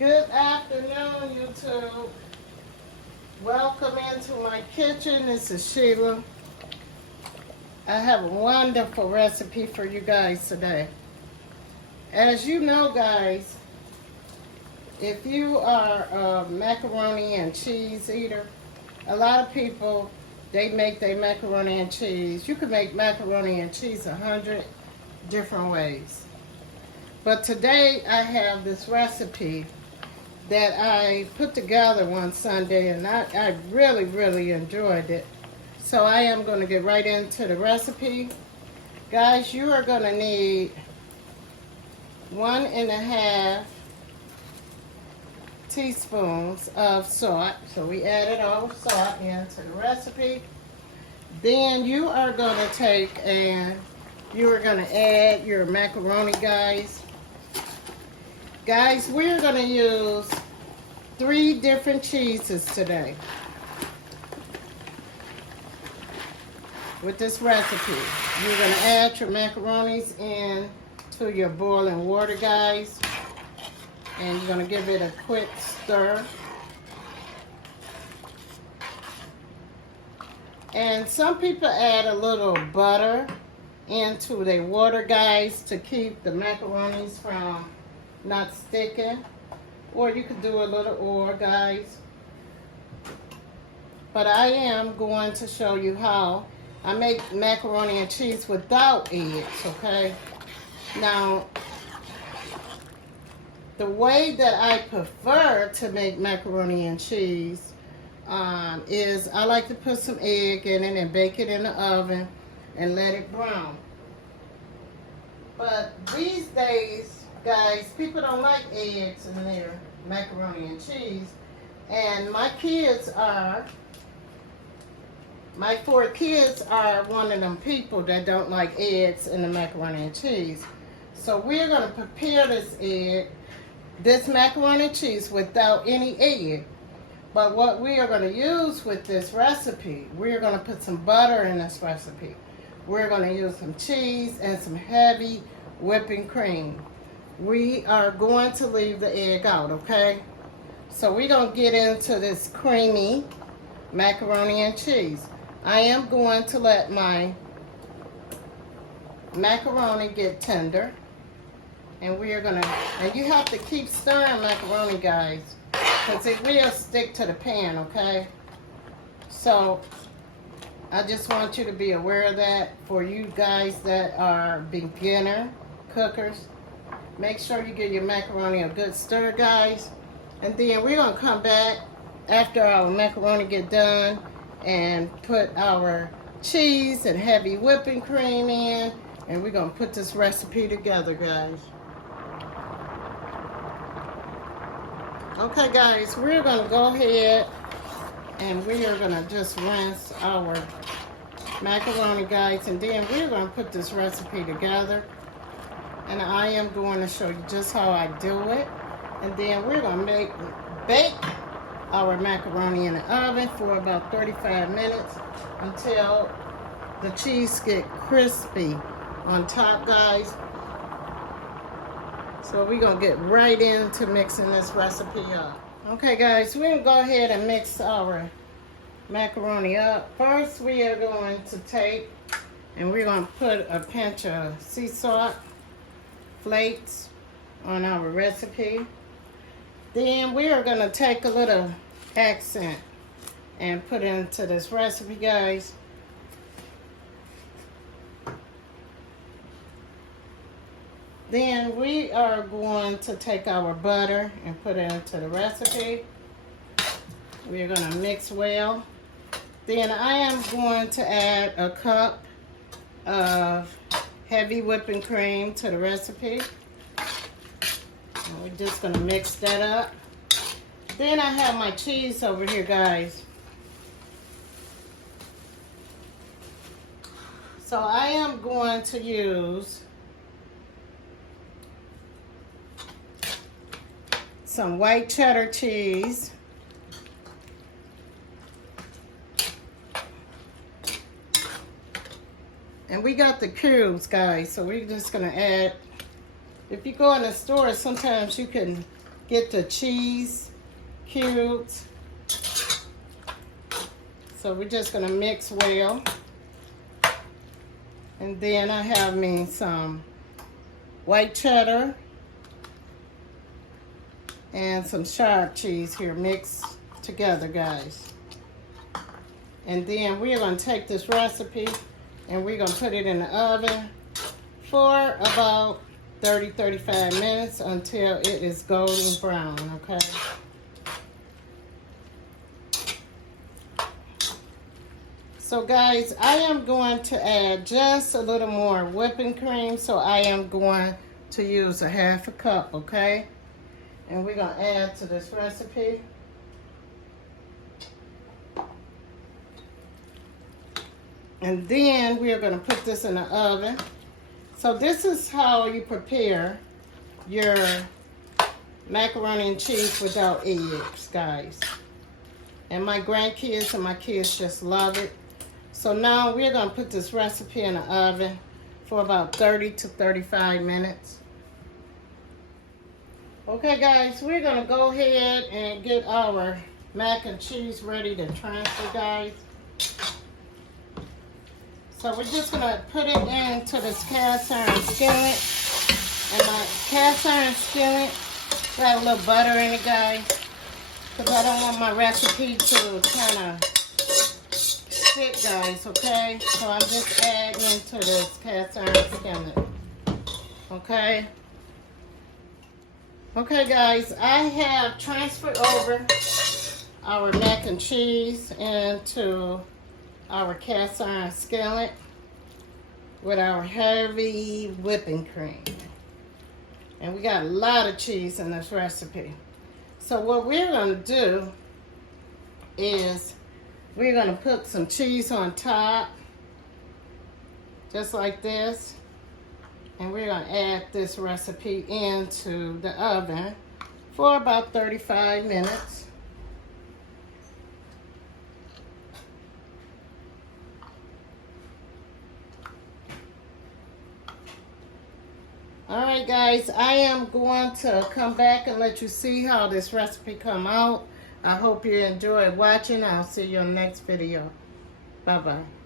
Good afternoon, YouTube. Welcome into my kitchen. This is Sheila. I have a wonderful recipe for you guys today. As you know, guys, if you are a macaroni and cheese eater, a lot of people, they make their macaroni and cheese. You can make macaroni and cheese 100 different ways. But today I have this recipe that I put together one Sunday, and I really, really enjoyed it. So I am going to get right into the recipe. Guys, you are going to need 1.5 teaspoons of salt. So we added our salt into the recipe. Then you are going to take and you are going to add your macaroni, guys. Guys, we're going to use 3 different cheeses today with this recipe. You're going to add your macaronis in to your boiling water, guys. And you're going to give it a quick stir. And some people add a little butter into their water, guys, to keep the macaronis from not sticking. Or you could do a little oil, guys. But I am going to show you how I make macaroni and cheese without eggs, okay? Now, the way that I prefer to make macaroni and cheese is I like to put some egg in it and bake it in the oven and let it brown. But these days, guys, people don't like eggs in their macaroni and cheese. And my 4 kids are one of them people that don't like eggs in the macaroni and cheese. So we're going to prepare this macaroni and cheese without any egg. But what we are going to use with this recipe, we're going to put some butter in this recipe. We're going to use some cheese and some heavy whipping cream. We are going to leave the egg out, okay? So we're going to get into this creamy macaroni and cheese. I am going to let my macaroni get tender. And we are going to, and you have to keep stirring macaroni, guys, because it will stick to the pan, okay? So I just want you to be aware of that. For you guys that are beginner cookers, make sure you give your macaroni a good stir, guys. And then we're going to come back after our macaroni get done and put our cheese and heavy whipping cream in. And we're going to put this recipe together, guys. Okay, guys, we're going to go ahead and we are going to just rinse our macaroni, guys. And then we're going to put this recipe together. And I am going to show you just how I do it. And then we're going to bake our macaroni in the oven for about 35 minutes until the cheese get crispy on top, guys. So we're going to get right into mixing this recipe up. Okay, guys, we're going to go ahead and mix our macaroni up. First, we are going to take and we're going to put a pinch of sea salt flakes on our recipe. Then we are going to take a little accent and put it into this recipe, guys. Then we are going to take our butter and put it into the recipe. We are going to mix well. Then I am going to add a cup of heavy whipping cream to the recipe. And we're just going to mix that up. Then I have my cheese over here, guys. So I am going to use some white cheddar cheese. And we got the cubes, guys, so we're just gonna add, if you go in the store, sometimes you can get the cheese cubes. So we're just gonna mix well. And then I have me some white cheddar and some sharp cheese here mixed together, guys. And then we're gonna take this recipe and we're gonna put it in the oven for about 30-35 minutes until it is golden brown, okay? So guys, I am going to add just a little more whipping cream. So I am going to use a half a cup, okay? And we're gonna add to this recipe. And then we are gonna put this in the oven. So this is how you prepare your macaroni and cheese without eggs, guys. And my grandkids and my kids just love it. So now we're gonna put this recipe in the oven for about 30 to 35 minutes. Okay guys, we're gonna go ahead and get our mac and cheese ready to transfer, guys. So we're just gonna put it into this cast iron skillet. And my cast iron skillet got a little butter in it, guys, because I don't want my recipe to kind of stick, guys, okay? So I'm just adding into this cast iron skillet, okay? Okay, guys, I have transferred over our mac and cheese into our cast iron skillet with our heavy whipping cream. And we got a lot of cheese in this recipe. So what we're gonna do is we're gonna put some cheese on top, just like this. And we're gonna add this recipe into the oven for about 35 minutes. Alright guys, I am going to come back and let you see how this recipe come out. I hope you enjoyed watching. I'll see you in the next video. Bye-bye.